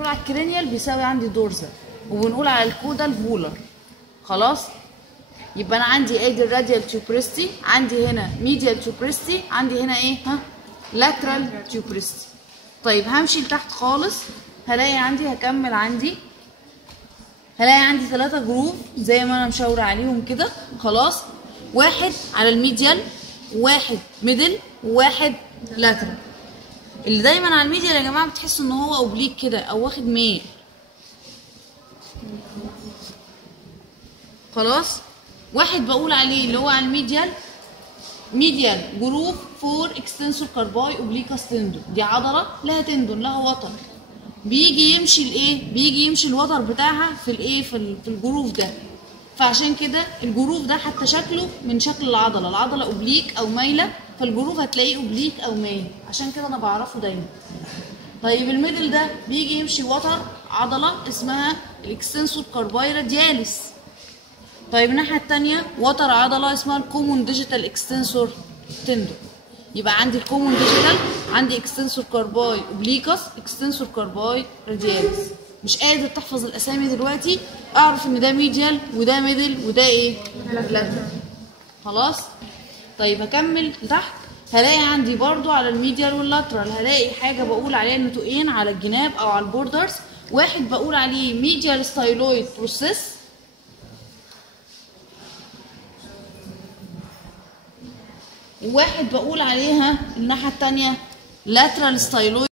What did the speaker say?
بنقول على الكرينيال بيساوي عندي دورزال، وبنقول على الكودال فولر. خلاص، يبقى انا عندي ادي الراديال تيوبريستي، عندي هنا ميديال تيوبريستي، عندي هنا ايه لاترال تيوبريستي. طيب همشي لتحت خالص، هلاقي عندي هكمل عندي هلاقي عندي 3 جروف زي ما انا مشاوره عليهم كده. خلاص، واحد على الميديال، واحد ميدل، وواحد لاترال. اللي دايما على الميديال يا جماعه بتحسوا ان هو اوبليك كده او واخد ميل. خلاص، واحد بقول عليه اللي هو على الميديال، ميديال جروف فور اكستنسور كارباي اوبليكاس تندون. دي عضله لها تندون، لها وتر، بيجي يمشي الوتر بتاعها في في الجروف ده. فعشان كده الجروف ده حتى شكله من شكل العضله اوبليك او مايله، فالجروف هتلاقيه اوبليك او مايل، عشان كده انا بعرفه دايما. طيب الميدل ده بيجي يمشي وتر عضله اسمها الاكستنسور كارباي رادياليس. طيب الناحيه الثانيه وتر عضله اسمها الكومون ديجيتال اكستنسور تندون. يبقى عندي الكومون ديجيتال، عندي اكستنسور كارباي اوبليكاس، اكستنسور كارباي رادياليس. مش قادر تحفظ الاسامي دلوقتي، اعرف ان ده ميديال وده ميدل وده لاترال. خلاص. طيب هكمل لتحت، هلاقي عندي برضو على الميديال واللاترال هلاقي حاجه بقول عليها نتوئين على الجناب او على البوردرز. واحد بقول عليه ميديال ستايلويد بروسيس، وواحد بقول عليها الناحيه الثانيه لاترال ستايلويد